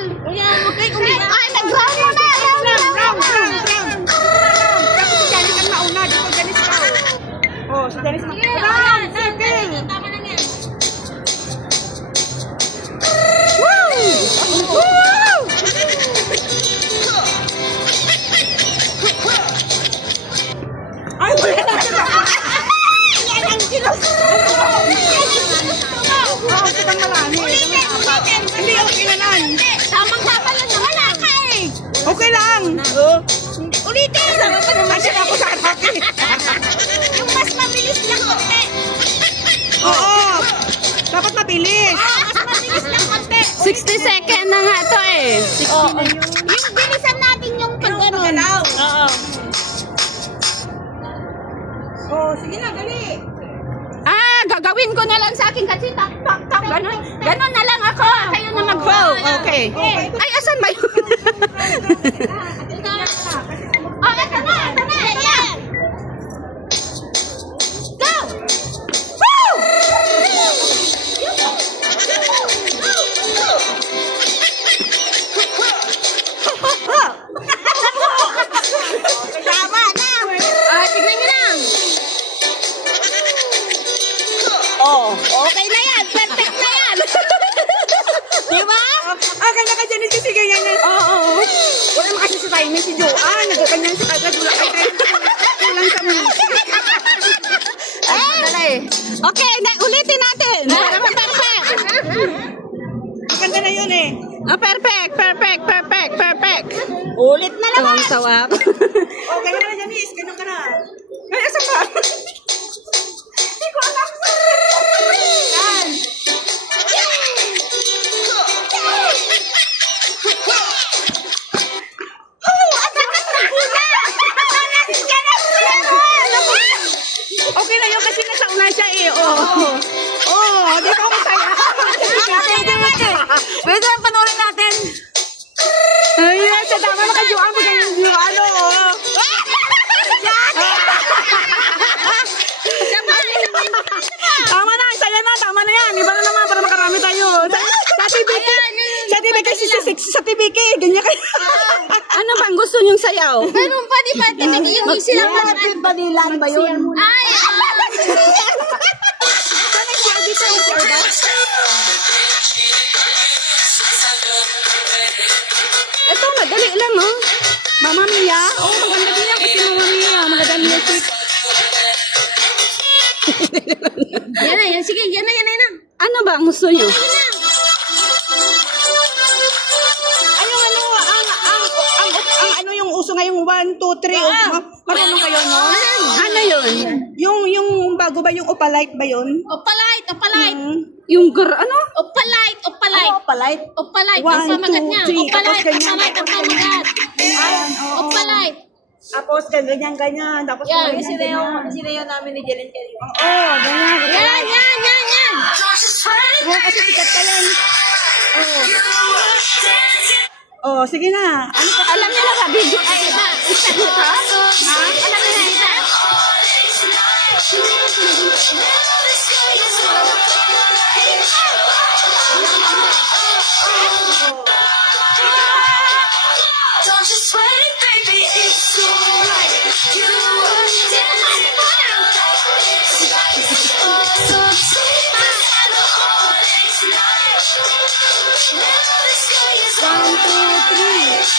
Tigil! Ay, nag-round mo na! Round! Tapos si Janice ang mauna. Di ko Janice ka. Oh, si Janice round! Circle! Tama na yan. Woo! Woo! Ay, wala na siya. Yan ang kilos. Oo, kitang malami. Hindi, okay na lang. Tamang-tama lang naman ka eh. Okay lang. Ulitin. Asya ako sa atake. Yung mas mabilis lang konti. Oo. Dapat mabilis. Mas mabilis lang konti. 60 second na nga to eh. 60 na yun. Yung bilisan natin yung pag-ano. Oo. Oh, sige na, dali. Ah, gagawin ko na lang sa akin kasi tak. Ganon na lang ako. Kayo na mag-go. Okay. Ay, asan ba yun? Oh, ito na. Yan. Go! Woo! Tama na. Tignan nyo lang. Oh. Okay na yan. Perfect na yan. Diba? Ganda ka dyan. Kasi ganyan yan. Oo. Wala naman kasi sa timing si Joanne. Nagkakanyan siya kagad. Wala kay tayo. Kulang sa music. Dali. Okay, ulitin natin. Perfect. Maganda na yun eh. Oh, perfect. Ulit na naman. Tawang-tawa. Okay na Janice. Ganun ka na. Ay, asan ba? Hindi ko alam sa yan. Okay na yun kasi nasa una siya eh. Di ba masaya? Pwede na panoorin natin. Ayan, sa tama na kayo ang magaling yung ano. Tama na yan. Iba na naman para makarami tayo. Sa TBK, sa TBK, ganyan kayo. Ano bang gusto niyong sayaw? Ganun pa, di ba? Tinigil yung easy lang naman. Banilan ba yun? Ay, Ito, madali lang, oh. Mama Mia? Oo, maganda din yan kasi Mama Mia. Maganda music. yan na, yan. Sige, yan na. Ano ba ang gusto niyo? Ano yung uso ngayong 1, 2, 3. Marunong kayo, no? Ano yun? Yung bago ba yung opalite ba yun? Opalite. Yung ano? Opalite. Opalite? Opalite. 1, Ang pamagat niya. 2, 3. Opalite. Ang pamagat. Opalite. Tapos ganyan. Tapos Yan. Sineo namin ni Jelen Kelly. Oo, ganyan. Yan. Oo, kasi sikat ka yan. Oh, sige na. Ano pa? Alam niyo na ba? Video. Ay, isa nito? Ha? Alam mo na isa? Don't you sweat, baby, it's alright. You are dancing oh, so sweet, and the whole day's night. Now the sky is 1, 2, 3.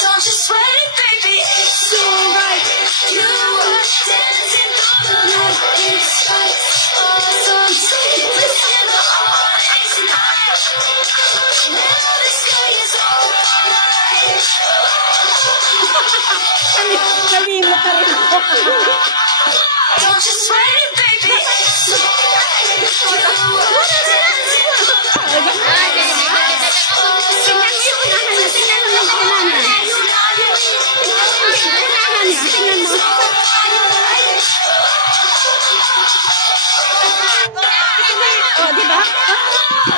Don't you sweat, baby, it's alright. You are dancing all the night. It's right. Oh, so sweet, and the whole day's night. Now the sky is alright. Nalimot na rin ako. Don't you sweat, baby, it's alright. You are dancing all the night. Oh, di ba?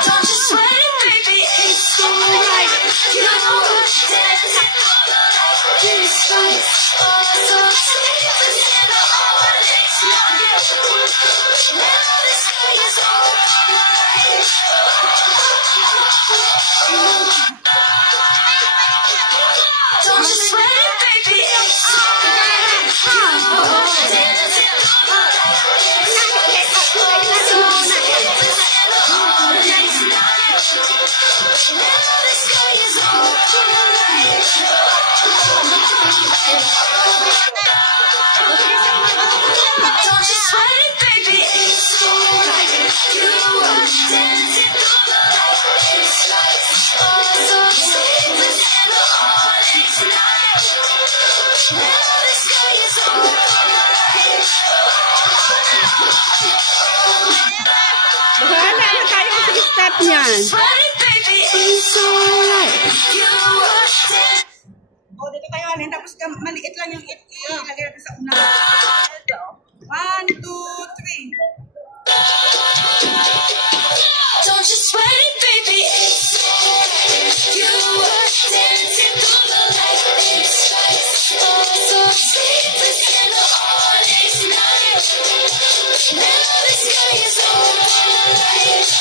Don't you sweat, baby, it's alright. You are dancing all the night. It's right. Oh, so sweet, and the whole day's night. Now the sky is all Don't you sweat it, baby, it's alright. Don't you sweat it, baby, it's alright. You are dancing through the light. It's like all so sleepless in the morning tonight. Now the sky is alright. Bahala na kayo sa step niyan. Sweat it, baby, it's alright. You are dancing. O, dito tayo, alin. Tapos maliit lang yung ilagay natin sa una. 1, 2, 3. Don't you sweat it, baby, it's alright. You are dancing through the light. It's like all so sleepless in the morning tonight. Now the sky is alright.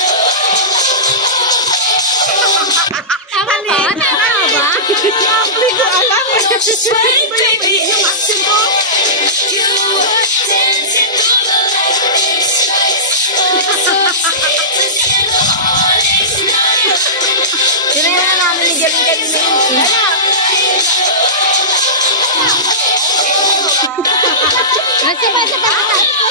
Tama ba? Tama ba? Hindi ko alam. Don't you sweat it, baby, it's alright. You are dancing through the light. It's like all so sleepless in the morning tonight. Tinira na namin ni Galing kanina yun. Nagsabat sa pagkakas.